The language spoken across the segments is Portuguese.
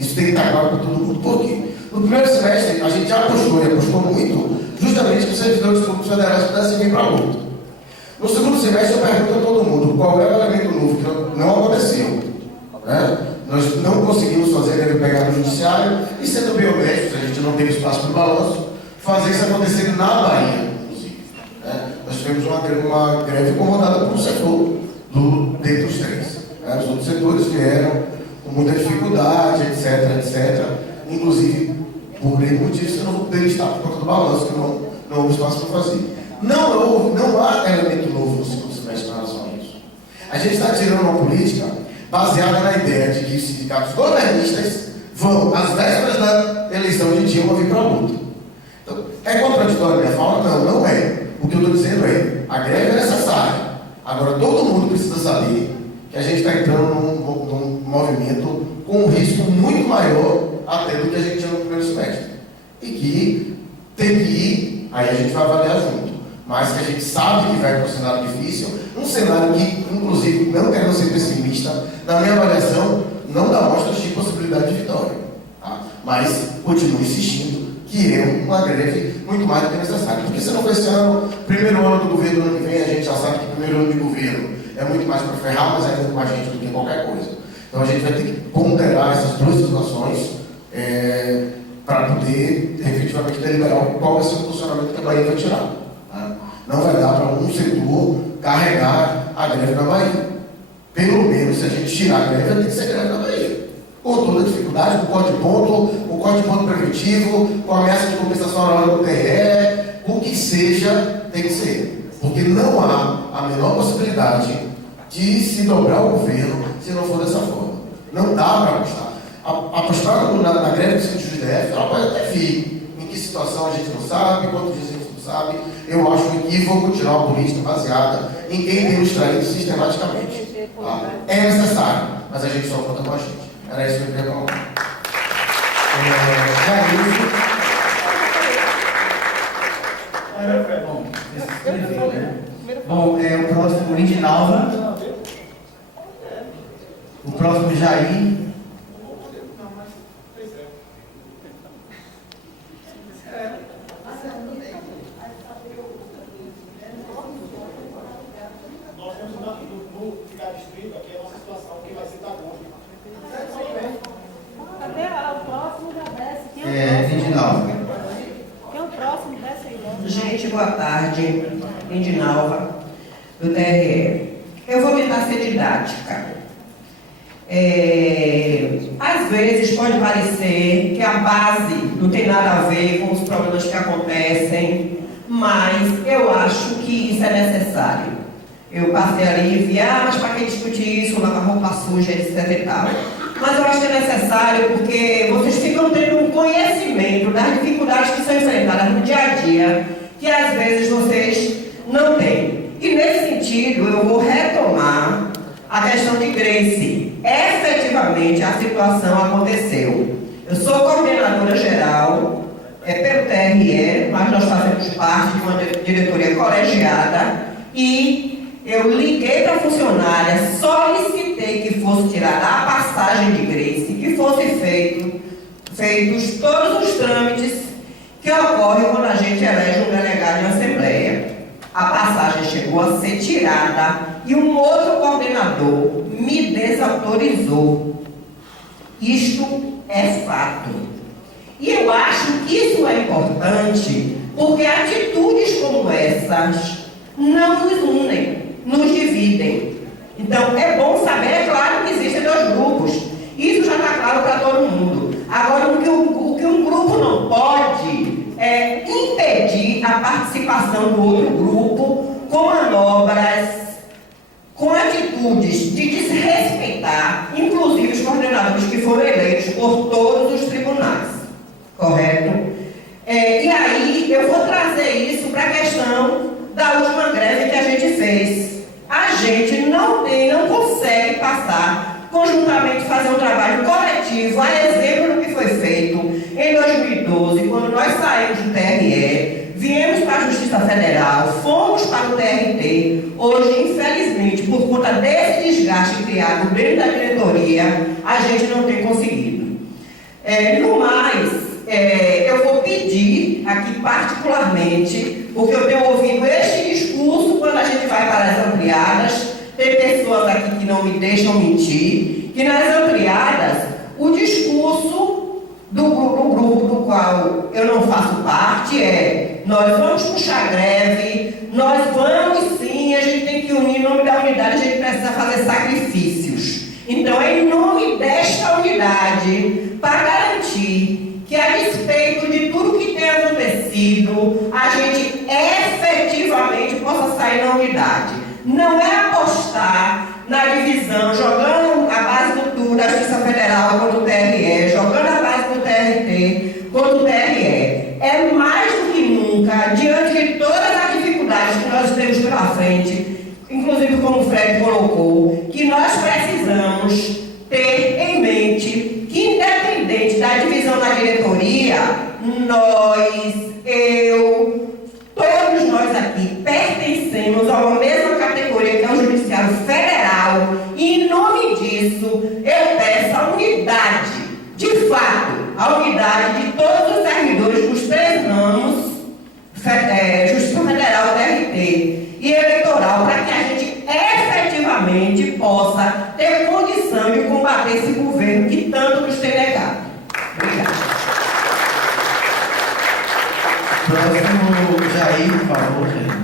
Isso tem que estar claro para todo mundo. Por quê? No primeiro semestre, a gente já apostou, e apostou muito, justamente que os servidores públicos federais pudessem vir para a luta. No segundo semestre, eu pergunto a todo mundo qual é o elemento novo que não aconteceu. Né? Nós não conseguimos fazer ele pegar no judiciário, e sendo bem honestos, a gente não teve espaço para o balanço, fazer isso acontecer na Bahia, inclusive. Né? Nós tivemos uma greve comandada por um setor dentre os três. Né? Os outros setores vieram com muita dificuldade, etc, etc. Inclusive, por motivos que eu não vou poder estar por conta do balanço, que não houve espaço para fazer. Não há elemento novo no segundo semestre em relação a isso. A gente está tirando uma política baseada na ideia de que os sindicatos governistas vão, às vésperas da eleição de Dilma, vir para a luta. Então, é contraditório a minha fala? Não é. O que eu estou dizendo é, a greve é necessária. Agora, todo mundo precisa saber que a gente está entrando num movimento com um risco muito maior até do que a gente tinha no primeiro semestre. E que tem que ir, aí a gente vai avaliar junto. Mas que a gente sabe que vai para um cenário difícil, um cenário que, inclusive, não querendo ser pessimista, na minha avaliação, não dá mostras de possibilidade de vitória. Tá? Mas continuo insistindo que é uma greve muito mais do que necessária. Porque se não for esse ano, primeiro ano do governo, ano que vem, a gente já sabe que o primeiro ano de governo é muito mais para ferrar, mas ainda com a gente do que qualquer coisa. Então a gente vai ter que ponderar essas duas situações para poder efetivamente deliberar qual vai ser o funcionamento que a Bahia vai tirar. Tá? Não vai dar para um setor carregar a greve na Bahia. Pelo menos, se a gente tirar a greve, vai ter que ser greve na Bahia. Com toda a dificuldade, com o código de ponto preventivo, com a ameaça de compensação na hora do TRE, o que seja, tem que ser. Porque não há a menor possibilidade de se dobrar o governo se não for dessa forma. Não dá para apostar. Apostar na greve do Centro DF, ela pode até vir. Em que situação a gente não sabe, quantos dias a gente não sabe. Eu acho um equívoco tirar uma política baseada em quem tem nos traído sistematicamente. Tá? É necessário, mas a gente só conta com a gente. Era isso que eu queria colocar. Bom, o próximo Lindinalva. O próximo Jair. Nós temos no ficar distrito aqui a nossa situação, que vai ser da agosto. Cadê o próximo já desce? Lindinalva. Quem é o próximo? Desce aí. Gente, boa tarde. Lindinalva, do TRE. Eu vou tentar ser didática. Às vezes pode parecer que a base não tem nada a ver com os problemas que acontecem, mas eu acho que isso é necessário. Eu passei ali e vi, mas para que discutir isso, lavar roupa suja, etc e tal. Mas eu acho que é necessário porque vocês ficam tendo um conhecimento das dificuldades que são enfrentadas no dia a dia, que às vezes vocês não têm. E nesse sentido, eu vou retomar a questão de Grace. Efetivamente, a situação aconteceu. Eu sou coordenadora geral pelo TRE, mas nós fazemos parte de uma diretoria colegiada e eu liguei para a funcionária, solicitei que fosse tirada a passagem de Grace, que fosse feitos todos os trâmites que ocorrem quando a gente elege um delegado em assembleia. A passagem chegou a ser tirada e um outro coordenador me desautorizou. Isto é fato. E eu acho que isso é importante porque atitudes como essas não nos unem, nos dividem. Então é bom saber, é claro que existem dois grupos. Isso já está claro para todo mundo. Agora, o que um grupo não pode é impedir a participação do outro grupo com manobras, com atitudes de desrespeitar, inclusive os coordenadores que foram eleitos por todos os tribunais. Correto? E aí eu vou trazer isso para a questão da última greve que a gente fez. A gente não consegue passar conjuntamente, fazer um trabalho coletivo, a exemplo do que foi feito em 2012, quando nós saímos do TRE, viemos para a Justiça Federal, fomos para o TRT. Hoje, infelizmente, por conta desse desgaste criado dentro da diretoria, a gente não tem conseguido. No mais, eu vou pedir aqui particularmente, porque eu tenho ouvido este discurso quando a gente vai para as ampliadas, tem pessoas aqui que não me deixam mentir, que nas ampliadas, o discurso do grupo do qual eu não faço parte é: nós vamos puxar greve, nós vamos sim, a gente tem que unir, em nome da unidade a gente precisa fazer sacrifícios. Então é em nome desta unidade, para garantir que, a despeito de tudo que tem acontecido, a gente efetivamente possa sair na unidade. Não é apostar na divisão, jogando a base da Justiça Federal contra o TRE, jogando a base do TRT contra o TRE. É mais do que nunca, diante de todas as dificuldades que nós temos pela frente, inclusive como o Fred colocou, que nós precisamos ter em mente que, independente da divisão da diretoria, todos nós aqui pertencemos a uma mesma categoria, que é o Judiciário Federal, e em nome disso eu peço a unidade, de fato, a unidade de todos os servidores dos 3 ramos, Justiça Federal, TRT e Eleitoral, para que a gente efetivamente possa ter condição de combater esse governo que tanto nos tem negado. Obrigada. Próximo, Jair, por favor, Jair.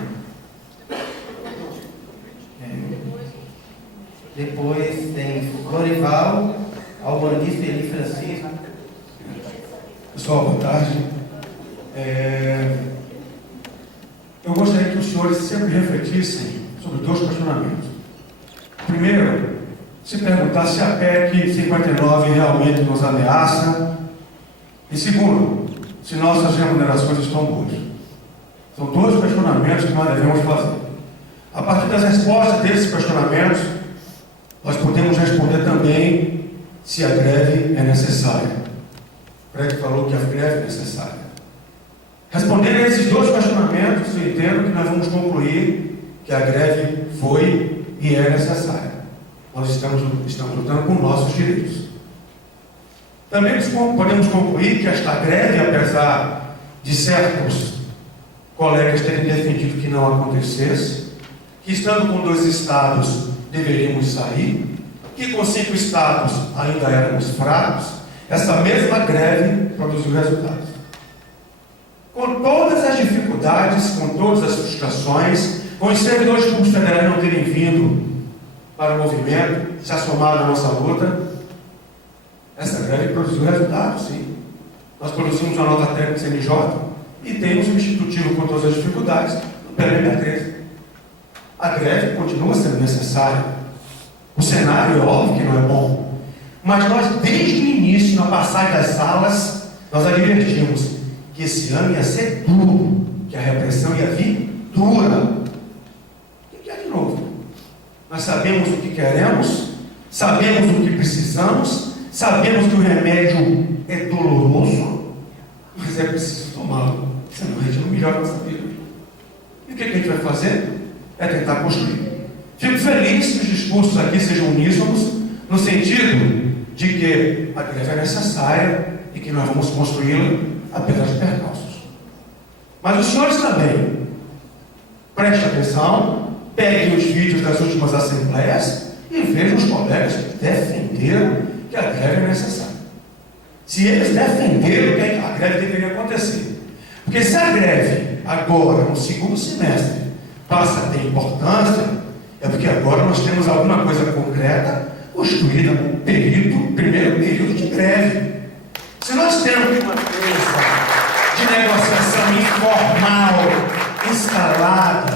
Depois tem Lorival, Albanisto e Eli Francisco. Pessoal, boa tarde. Eu gostaria que os senhores sempre refletissem sobre 2 questionamentos. Primeiro, se perguntar se a PEC 59 realmente nos ameaça. E segundo, se nossas remunerações estão boas. São 2 questionamentos que nós devemos fazer. A partir das respostas desses questionamentos, nós podemos responder também se a greve é necessária. O Fred falou que a greve é necessária. Respondendo a esses 2 questionamentos, eu entendo que nós vamos concluir que a greve foi e é necessária. Nós estamos lutando por nossos direitos. Também podemos concluir que esta greve, apesar de certos colegas terem defendido que não acontecesse, que estando com 2 estados deveríamos sair, que com 5 estados ainda éramos fracos, essa mesma greve produziu resultados. Com todas as dificuldades, com todas as frustrações, com os servidores públicos federais não terem vindo para o movimento, se assomaram à nossa luta, essa greve produziu resultados, sim. Nós produzimos uma nota técnica do CNJ e temos um substitutivo com todas as dificuldades no PL63. A greve continua sendo necessária. O cenário é óbvio que não é bom, mas nós, desde o início, na passagem das salas, nós advertimos que esse ano ia ser duro, que a repressão ia vir dura. E que é de novo? Nós sabemos o que queremos, sabemos o que precisamos, sabemos que o remédio é doloroso, mas é preciso tomá-lo, senão a gente não melhora a nossa vida. E o que a gente vai fazer? É tentar construir. Fico feliz que os discursos aqui sejam uníssonos, no sentido de que a greve é necessária e que nós vamos construí-la apesar de percalços. Mas os senhores também prestem atenção, peguem os vídeos das últimas assembleias e vejam os colegas que defenderam que a greve é necessária. Se eles defenderam que a greve deveria acontecer, porque se a greve agora, no segundo semestre, passa a ter importância, é porque agora nós temos alguma coisa concreta construída no primeiro período de greve. Se nós temos uma mesa de negociação informal, instalada,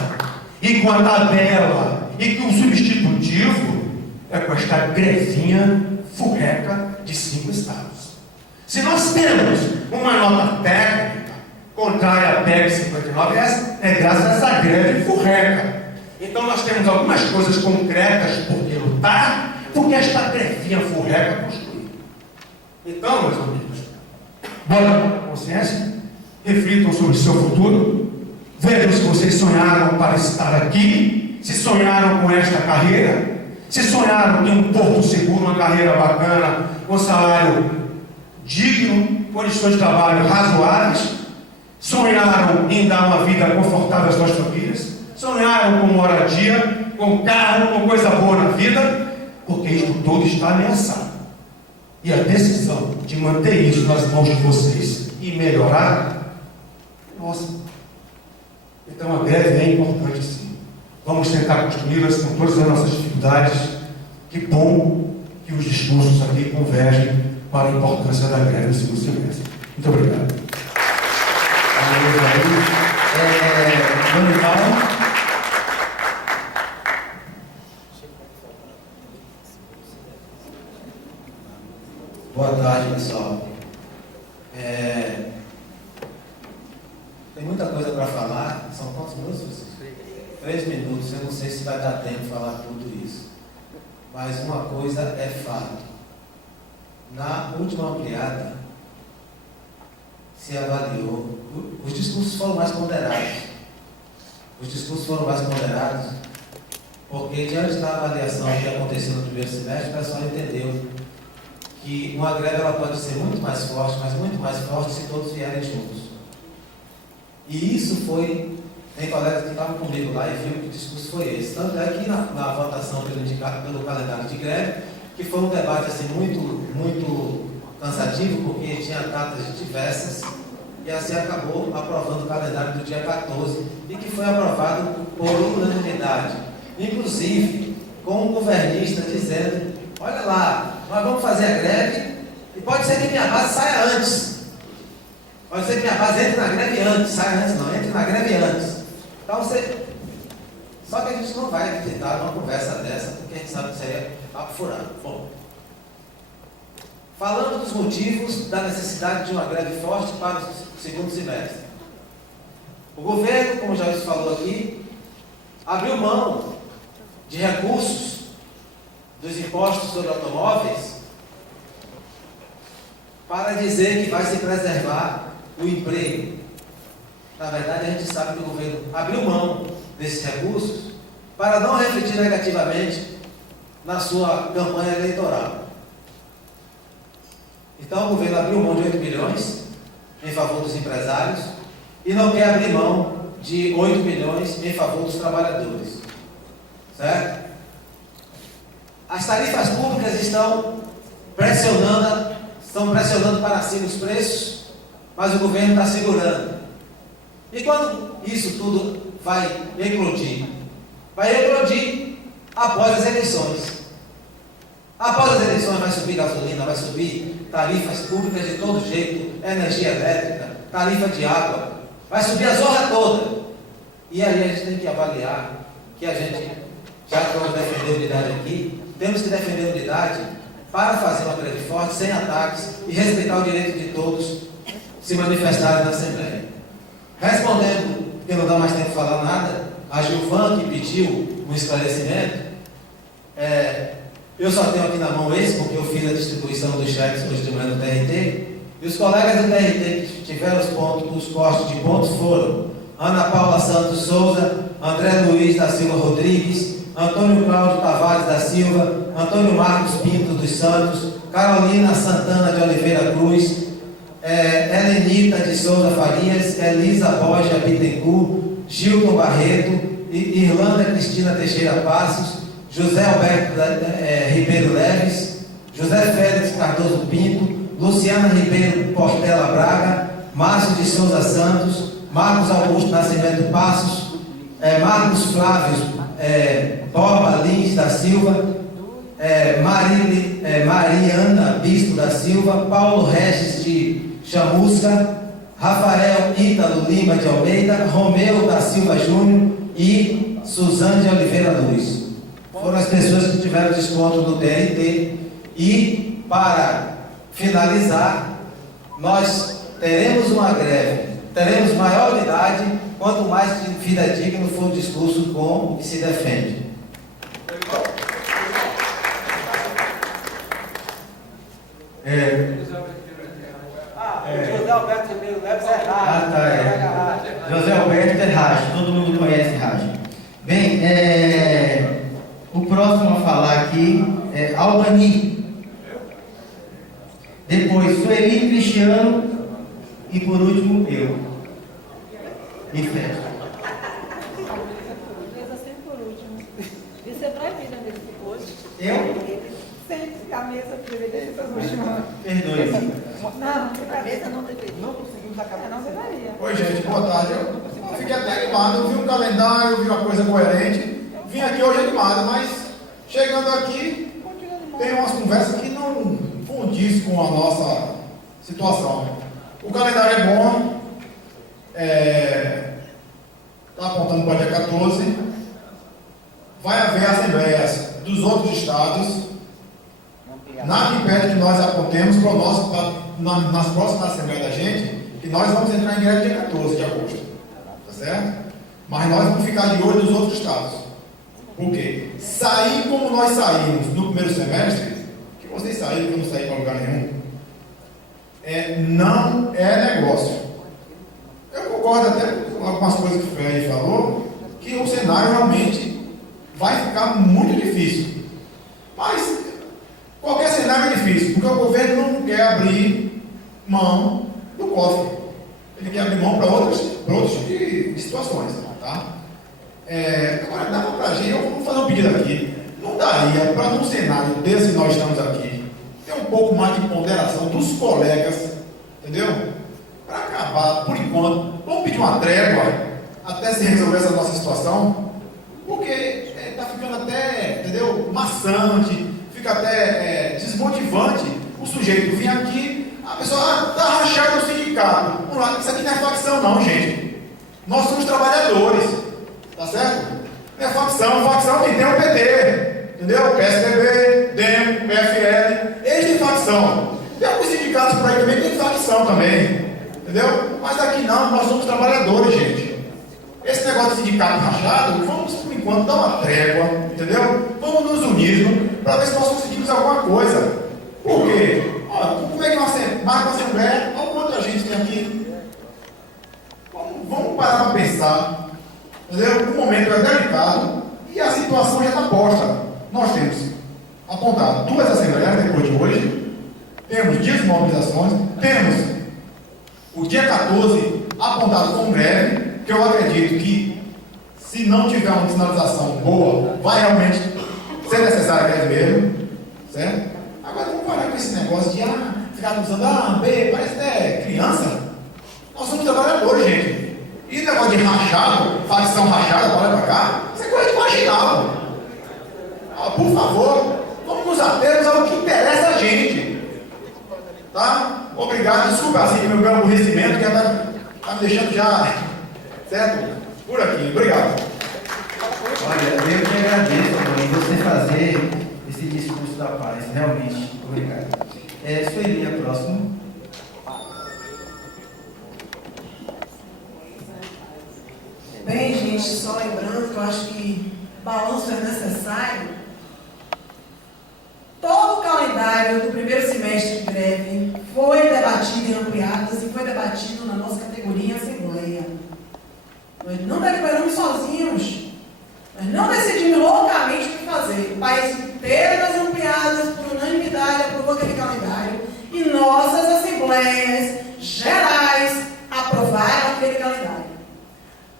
e com a tabela, e com o substitutivo, é com esta grevinha furreca de 5 estados. Se nós temos uma nota técnica contrária à PEC 59, é graças a essa greve furreca. Então nós temos algumas coisas concretas por que lutar, porque esta grevinha furreca construiu. Então, meus amigos, bora com a consciência, reflitam sobre o seu futuro, vejam se vocês sonharam para estar aqui, se sonharam com esta carreira, se sonharam ter um porto seguro, uma carreira bacana, com salário digno, condições de trabalho razoáveis, sonharam em dar uma vida confortável às suas famílias, sonharam com moradia, com carro, com coisa boa na vida, porque isso tudo está ameaçado. E a decisão de manter isso nas mãos de vocês e melhorar, nossa, então a greve é importante sim. Vamos tentar construí-las com todas as nossas dificuldades. Que bom que os discursos aqui convergem para a importância da greve no segundo semestre. Muito obrigado. Dorival. Boa tarde, pessoal. Tem muita coisa para falar. São quantos minutos? 3 minutos. Eu não sei se vai dar tempo de falar tudo isso. Mas uma coisa é fato. Na última ampliada, se avaliou, os discursos foram mais ponderados. Os discursos foram mais ponderados porque, diante da avaliação que aconteceu no primeiro semestre, o pessoal entendeu que uma greve ela pode ser muito mais forte, mas muito mais forte se todos vierem juntos. E isso foi, tem colegas que estavam comigo lá e viram que o discurso foi esse. Tanto é que na votação pelo calendário de greve, que foi um debate assim, muito cansativo, porque tinha datas diversas, e assim acabou aprovando o calendário do dia 14, e que foi aprovado por unanimidade. Inclusive, com um governista dizendo, olha lá, nós vamos fazer a greve, e pode ser que minha base saia antes. Pode ser que minha base entre na greve antes, saia antes não, entre na greve antes. Então você... Só que a gente não vai acreditar numa conversa dessa, porque a gente sabe que isso aí é papo furado. Bom, falando dos motivos da necessidade de uma greve forte para o segundo semestre. O governo, como já se falou aqui, abriu mão de recursos dos impostos sobre automóveis para dizer que vai se preservar o emprego. Na verdade, a gente sabe que o governo abriu mão desses recursos para não refletir negativamente na sua campanha eleitoral. Então, o governo abriu mão de 8 bilhões em favor dos empresários e não quer abrir mão de 8 bilhões em favor dos trabalhadores. Certo? As tarifas públicas estão pressionando para cima os preços, mas o governo está segurando. E quando isso tudo vai eclodir? Vai eclodir após as eleições. Após as eleições vai subir gasolina, vai subir tarifas públicas de todo jeito, energia elétrica, tarifa de água, vai subir a zorra toda. E aí a gente tem que avaliar que a gente, já que vamos defender a unidade aqui, temos que defender a unidade para fazer uma greve forte, sem ataques e respeitar o direito de todos se manifestarem na Assembleia. Respondendo, porque não dá mais tempo de falar nada, a Gilvan que pediu um esclarecimento, eu só tenho aqui na mão esse, porque eu fiz a distribuição dos cheques hoje de manhã no TRT, e os colegas do TRT que tiveram os cortes de pontos foram Ana Paula Santos Souza, André Luiz da Silva Rodrigues, Antônio Cláudio Tavares da Silva, Antônio Marcos Pinto dos Santos, Carolina Santana de Oliveira Cruz, Helenita de Souza Farias, Elisa Borja Bittencourt, Gilton Barreto, Irlanda Cristina Teixeira Passos, José Alberto Ribeiro Leves, José Félix Cardoso Pinto, Luciana Ribeiro Portela Braga, Márcio de Souza Santos, Marcos Augusto Nascimento Passos, Marcos Flávio Borba Lins da Silva, Mariana Bispo da Silva, Paulo Regis de Chamusca, Rafael Ítalo Lima de Almeida, Romeu da Silva Júnior e Suzane de Oliveira Luz. Foram as pessoas que tiveram desconto no TRT. E, para finalizar, nós teremos uma greve, teremos maior unidade, quanto mais fidedigno for o discurso com o que se defende. José Alberto Ribeiro Leves é rádio. José Alberto é rádio, todo mundo conhece rádio. Bem, o próximo a falar aqui é Albani. Depois, Sueli, Cristiano e por último, eu. E fecha. Mesa sempre por último. Isso é proibido nesse hoje. Eu? Sempre a mesa deveria ser por último. Perdoe-me. Não, a mesa não deveria. Não conseguimos acabar. Não deveria. Oi, gente, boa tarde. Eu fiquei até animado, eu vi um calendário, eu vi uma coisa coerente. Vim aqui hoje animado, mas chegando aqui, tem umas conversas que não condiz com a nossa situação. O calendário é bom, está apontando para o dia 14. Vai haver assembleias dos outros estados. Nada impede que nós apontemos para o nosso, nas próximas assembleias da gente, que nós vamos entrar em greve dia 14 de agosto. Tá certo? Mas nós vamos ficar de olho dos outros estados. Por quê? Sair como nós saímos no primeiro semestre, que vocês saíram, que eu não saí para lugar nenhum, não é negócio. Eu concordo até com algumas coisas que o Fred falou, que o cenário realmente vai ficar muito difícil. Mas qualquer cenário é difícil, porque o governo não quer abrir mão do cofre. Ele quer abrir mão para outros tipos de situações. Tá? Agora, dá para a gente, eu vou fazer um pedido aqui. Não daria para, num cenário desse que nós estamos aqui, ter um pouco mais de ponderação dos colegas, entendeu? Para acabar, por enquanto, vamos pedir uma trégua até se resolver essa nossa situação, porque está ficando até, entendeu, maçante, fica até desmotivante o sujeito vir aqui, a pessoa está rachada no sindicato. Isso aqui não é facção não, gente. Nós somos trabalhadores, tá certo? Não é facção que tem o PT, entendeu? PSDB, DEM, PFL, eles têm facção. Tem alguns sindicatos por aí também que tem facção também, entendeu? Mas aqui não, nós somos trabalhadores, gente. Esse negócio de sindicato rachado, vamos por enquanto dar uma trégua, entendeu? Vamos nos unir para ver se nós conseguimos alguma coisa. Por quê? Olha, como é que marca uma assembleia? Olha quanta gente tem aqui. Vamos parar para pensar, entendeu? O momento é delicado e a situação já está posta. Nós temos apontado 2 assembleias depois de hoje, temos dias de mobilizações, temos o dia 14 apontado como greve, que eu acredito que, se não tiver uma sinalização boa, vai realmente ser necessária a greve mesmo, certo? Agora vamos parar com esse negócio de ficar usando A, B, parece até criança. Nós somos trabalhadores, gente. E negócio de rachado, facção rachada, para lá para cá, isso é coisa de marginal. Por favor, vamos nos atermos ao que interessa a gente. Tá? Obrigado, desculpa assim, meu grande aborrecimento, que está me deixando já, certo? Por aqui, obrigado. Olha, eu que agradeço, mãe, você fazer esse discurso da paz, realmente. Obrigado. Sueli, a próxima. Bem, gente, só lembrando que eu acho que balanço é necessário. Todo o calendário do primeiro semestre de greve foi debatido em ampliadas e foi debatido na nossa categoria em Assembleia. Nós não deliberamos sozinhos. Nós não decidimos loucamente o que fazer. O país inteiro das ampliadas, por unanimidade, aprovou aquele calendário. E nossas assembleias gerais aprovaram aquele calendário.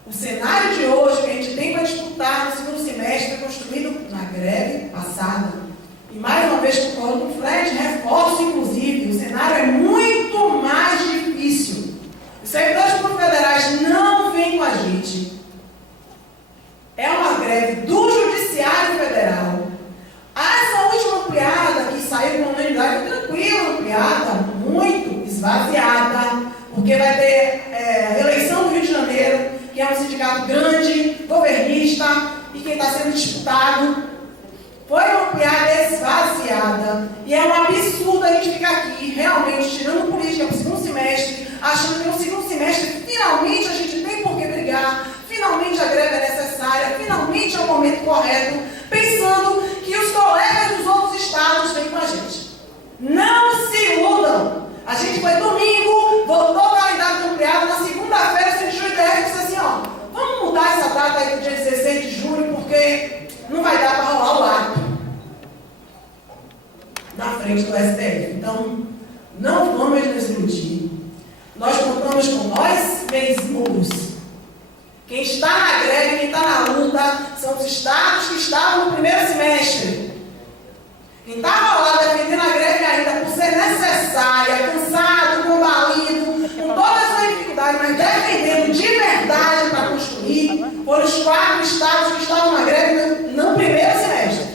O cenário de hoje que a gente tem para disputar no segundo semestre é construído na greve passada. E mais uma vez, concordo com o Fred, reforço inclusive, o cenário é muito mais difícil. Os servidores públicos federais não vêm com a gente. É uma greve do Judiciário Federal. Essa última ampliada que saiu com unanimidade, tranquila, ampliada, muito esvaziada, porque vai ter eleição do Rio de Janeiro, que é um sindicato grande, governista, e que está sendo disputado. Foi uma ampliada esvaziada. E é um absurdo a gente ficar aqui, realmente, tirando política para o segundo semestre, achando que no segundo semestre, finalmente, a gente tem por que brigar, finalmente a greve é necessária, finalmente é o momento correto, pensando que os colegas dos outros estados vêm com a gente. Não se iludam. A gente foi domingo, voltou o calendário ampliado, na segunda-feira o CNJ disse assim, ó, vamos mudar essa data aí do dia 16 de julho, porque não vai dar para rolar o ato na frente do STF. Então, não iludir. Nós contamos com nós mesmos. Quem está na greve, quem está na luta, são os estados que estavam no primeiro semestre. Quem estava lá defendendo a greve ainda por ser necessária, cansado, combalido, com todas as dificuldades, mas defendendo de verdade para construir, foram os 4 estados que estavam na greve no primeiro semestre.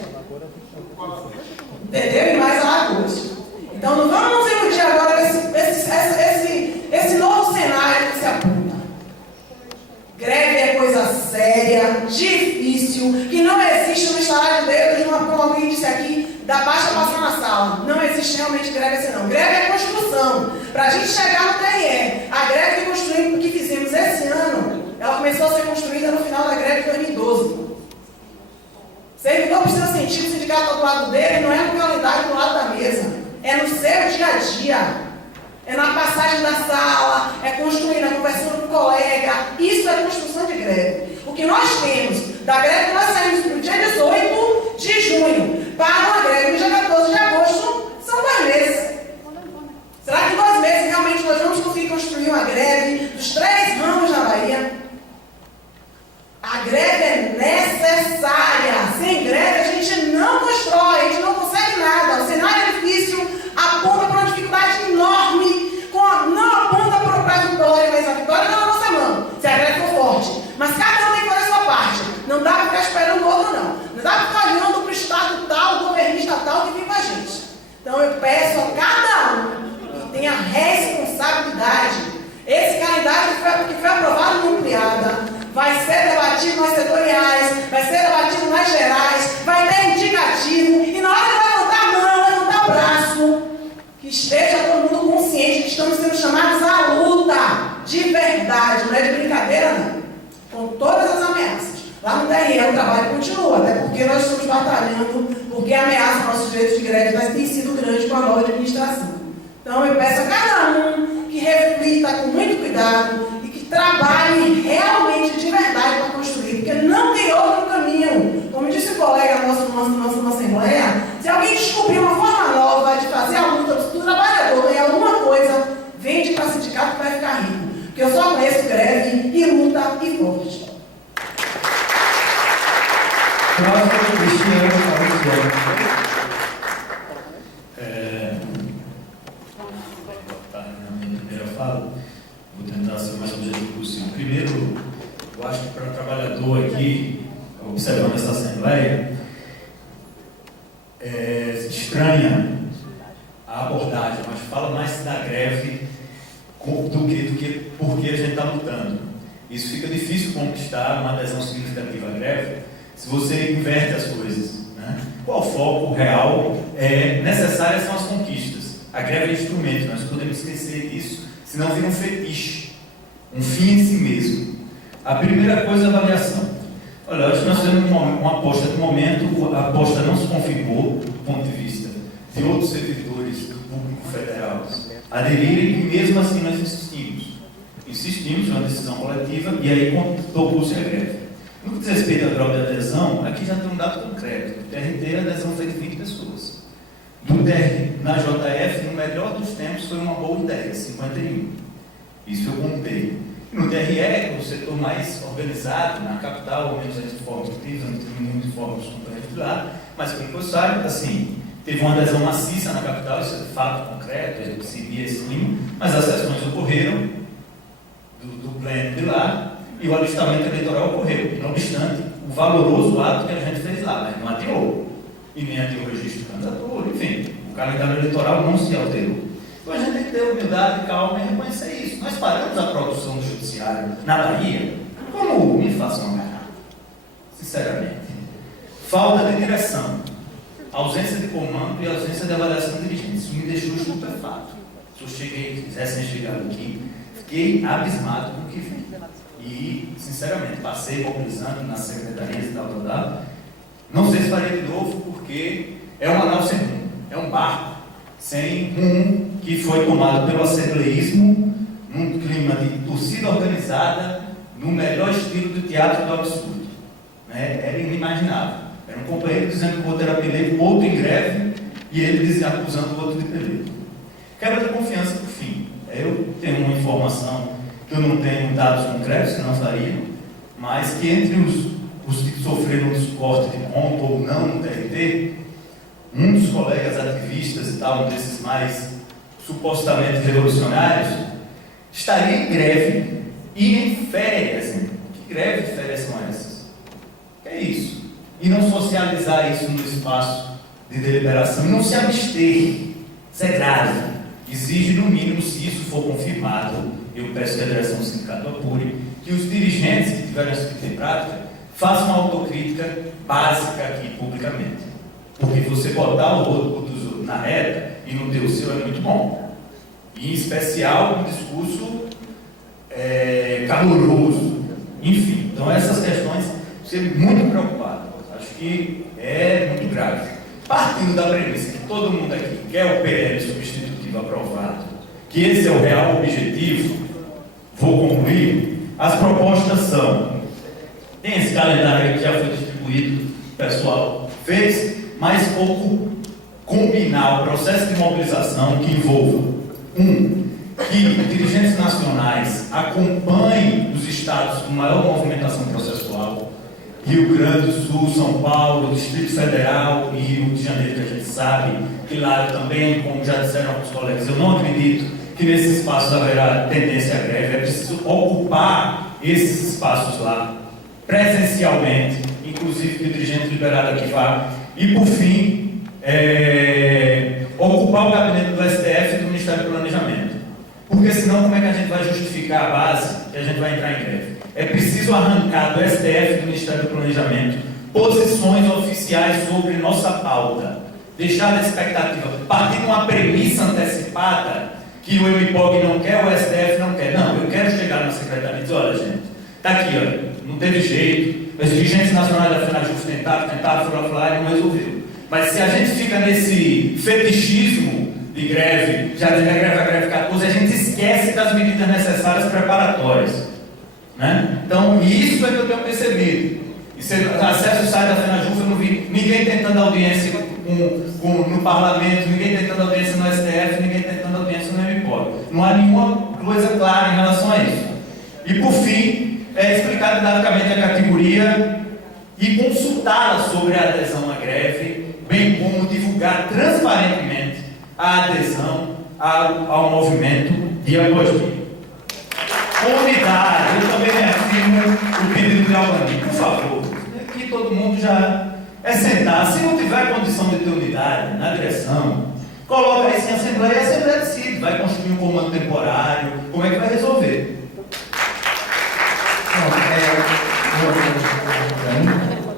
Entendeu? E mais Alagoas. Então não vamos nos iludir agora com esse novo cenário que se aponta. Greve é coisa séria, difícil, que não existe no estalar de Deus, como alguém disse aqui, da baixa passar na sala. Não existe realmente greve assim não. Greve é construção. Para a gente chegar no TRE, a greve que fizemos esse ano, ela começou a ser construída no final da greve de 2012. Servidor precisa sentir que o sindicato está do lado dele, não é a qualidade do lado da mesa. É no seu dia a dia. É na passagem da sala, é construindo, é conversando com o colega. Isso é construção de greve. O que nós temos da greve que nós saímos no dia 18 de junho para uma greve no dia 14 de agosto são 2 meses. Será que em 2 meses realmente nós vamos conseguir construir uma greve dos 3 ramos da Bahia? A greve é necessária. Sem greve a gente não constrói, a gente não consegue nada. O cenário é difícil, aponta para uma dificuldade enorme, não aponta para a vitória, mas a vitória está na nossa mão, se a greve for forte. Mas cada um tem que fazer a sua parte. Não dá para ficar esperando o outro, não. Não dá para ficar olhando para o estado tal, o governista tal que vem com a gente. Então eu peço a cada um que tenha responsabilidade. Esse calendário que foi aprovado no Ampliada vai ser debatido nas setoriais, vai ser debatido nas gerais, vai ter indicativo, e na hora de levantar a mão, levantar o braço, que esteja todo mundo consciente que estamos sendo chamados à luta, de verdade, não é de brincadeira não, com todas as ameaças. Lá no TRE o trabalho continua, até porque nós estamos batalhando, porque a ameaça aos nossos direitos de greve tem sido grande com a nova administração. Então eu peço a cada um que reflita com muito cuidado, trabalhe realmente de verdade para construir, porque não tem outro caminho. Como disse o colega nosso na Assembleia, se alguém descobrir uma forma nova de fazer a luta do trabalhador em alguma coisa, vende para sindicato que vai ficar rico. Porque eu só conheço greve e luta e forte. Próximo, Cristiano. Vou tentar ser o mais objetivo possível. Primeiro, eu acho que para o trabalhador aqui, observando essa Assembleia, estranha a abordagem, mas fala mais da greve do que porque a gente está lutando. Isso fica difícil conquistar uma adesão significativa à greve se você inverte as coisas. Né? Qual o foco real? Necessárias são as conquistas. A greve é instrumento, nós não podemos esquecer disso. Senão vira um fetiche, um fim em si mesmo. A primeira coisa é a avaliação. Olha, acho que nós fizemos uma aposta no momento, a aposta não se confirmou do ponto de vista de outros servidores do público federal aderirem, e mesmo assim nós insistimos numa decisão coletiva, e aí tocou-se a greve. No que diz respeito à droga de adesão, aqui já tem um dado concreto. Do TRT, a adesão foi de 20 pessoas. Do TR, na JF, no melhor dos tempos, foi uma boa ideia, 51. Isso eu contei. No TRE, o setor mais organizado, na capital, menos uniformes ativos, uniformes companheiros de lá, mas pelo que eu saiba, assim, teve uma adesão maciça na capital, isso é de fato concreto, ele seguia esse clima, mas as sessões ocorreram do pleno de lá e o alistamento eleitoral ocorreu. Não obstante, o valoroso ato que a gente fez lá, mas não adiou. E nem adiou o registro de candidatura, enfim, o calendário eleitoral não se alterou. Então a gente tem que ter humildade, calma e reconhecer isso. Nós paramos a produção do judiciário na Bahia como inflação ganhada, sinceramente. Falta de direção, ausência de comando e ausência de avaliação dirigente. Isso me deixou estupefato. Se eu cheguei, recém-chegado aqui, fiquei abismado com o que vi. E, sinceramente, passei mobilizando nas secretarias e tal. Não sei se farei de novo, porque é uma nau sem rumo, é um barco sem rumo que foi tomado pelo assembleísmo num clima de torcida organizada, no melhor estilo do teatro do absurdo. Era inimaginável. Era um companheiro dizendo que o outro era peleiro, o outro em greve, e ele acusando o outro de peleiro. Quebra de confiança, por fim. Eu tenho uma informação que eu não tenho dados concretos, senão faria, mas que entre os que sofreram os cortes de ponto ou não no TRT, um dos colegas ativistas e tal, um desses mais supostamente revolucionários, estaria em greve e em férias. Que greve de férias são essas? Que é isso? E não socializar isso no espaço de deliberação, e não se abster. Isso é grave. Exige, no mínimo, se isso for confirmado, eu peço que a direção do sindicato apure, que os dirigentes que tiverem essa tipo de prática façam uma autocrítica básica aqui publicamente. Porque você botar o rodo dos outros na reta e não ter o seu é muito bom. E, em especial, um discurso caloroso. Enfim, então essas questões ser muito preocupado. Acho que é muito grave. Partindo da premissa que todo mundo aqui quer o PL substitutivo aprovado, que esse é o real objetivo, vou concluir. As propostas são: tem esse calendário que já foi distribuído, o pessoal fez, mas pouco combinar o processo de mobilização que envolva que dirigentes nacionais acompanhem os estados com maior movimentação processual, Rio Grande do Sul, São Paulo, Distrito Federal e Rio de Janeiro, que a gente sabe que lá também, como já disseram alguns colegas, eu não acredito que nesses espaços haverá tendência à greve. É preciso ocupar esses espaços lá, presencialmente, inclusive que o dirigente liberado aqui vá. E, por fim, ocupar o gabinete do STF e do Ministério do Planejamento. Porque senão, como é que a gente vai justificar a base que a gente vai entrar em greve? É preciso arrancar do STF e do Ministério do Planejamento posições oficiais sobre nossa pauta. Deixar da expectativa, partir de uma premissa antecipada que o MPOG não quer, o STF não quer. Não, eu quero chegar na secretaria e dizer: olha, gente, está aqui, olha, não teve jeito, os dirigentes nacionais da FENAJUF tentaram, falar e não resolveu. Mas se a gente fica nesse fetichismo de greve, já dizer a greve 14, a gente esquece das medidas necessárias preparatórias. Né? Então, isso é que eu tenho percebido. E se acesso o site da FENAJUF, eu não vi ninguém tentando audiência no parlamento, ninguém tentando audiência no STF, ninguém tentando audiência no MPOG. Não há nenhuma coisa clara em relação a isso. E, por fim, explicar didaticamente a categoria e consultá-la sobre a adesão à greve, bem como divulgar transparentemente a adesão ao movimento dia após dia. Convidar, eu também reafirmo o pedido de Albani, por favor, que todo mundo já sentar. Se não tiver condição de ter unidade na direção, coloca isso em assembleia e a assembleia decide, vai construir um comando temporário, como é que vai resolver?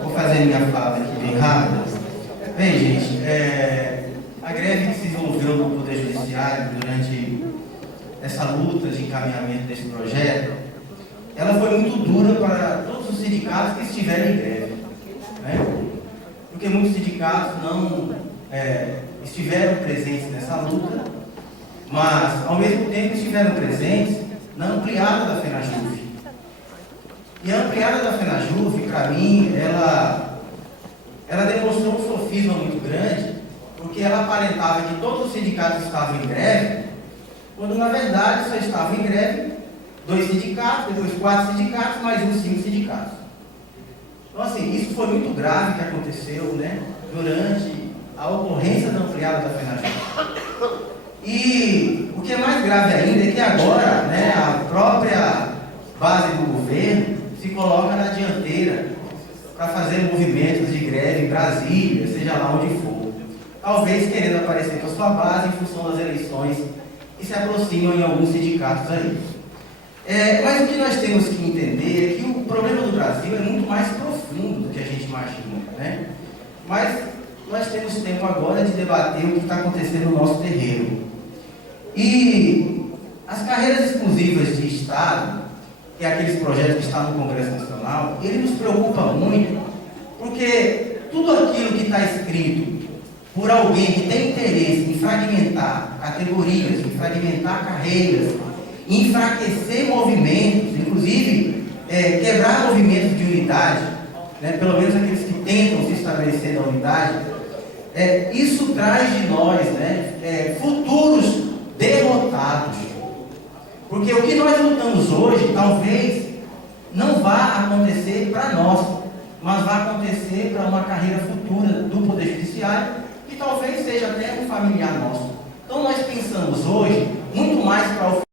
Vou fazer minha fala aqui bem rápida. Bem, gente, a greve que se desenvolveu no Poder Judiciário durante essa luta de encaminhamento desse projeto, ela foi muito dura para todos os sindicatos que estiverem em greve, né? Porque muitos sindicatos não estiveram presentes nessa luta, mas, ao mesmo tempo, estiveram presentes na ampliada da FENAJUF. E a ampliada da FENAJUF, para mim, ela demonstrou um sofisma muito grande, porque ela aparentava que todos os sindicatos estavam em greve, quando na verdade só estavam em greve 2 sindicatos, depois 4 sindicatos, mais 5 sindicatos. Então, assim, isso foi muito grave que aconteceu, né, durante a ocorrência da ampliada da FENAJUF. E o que é mais grave ainda é que agora, né, a própria base do governo se coloca na dianteira para fazer movimentos de greve em Brasília, seja lá onde for. Talvez querendo aparecer com a sua base em função das eleições que se aproximam em alguns sindicatos aí. Mas o que nós temos que entender é que o problema do Brasil é muito mais profundo do que a gente imagina, né? Mas nós temos tempo agora de debater o que está acontecendo no nosso terreiro. E as carreiras exclusivas de Estado, que é aqueles projetos que estão no Congresso Nacional, ele nos preocupa muito, porque tudo aquilo que está escrito por alguém que tem interesse em fragmentar categorias, em fragmentar carreiras, em enfraquecer movimentos, inclusive quebrar movimentos de unidade, né, pelo menos aqueles que tentam se estabelecer na unidade, isso traz de nós, né, futuros derrotados. Porque o que nós lutamos hoje, talvez, não vá acontecer para nós, mas vai acontecer para uma carreira futura do Poder Judiciário, que talvez seja até um familiar nosso. Então nós pensamos hoje muito mais para o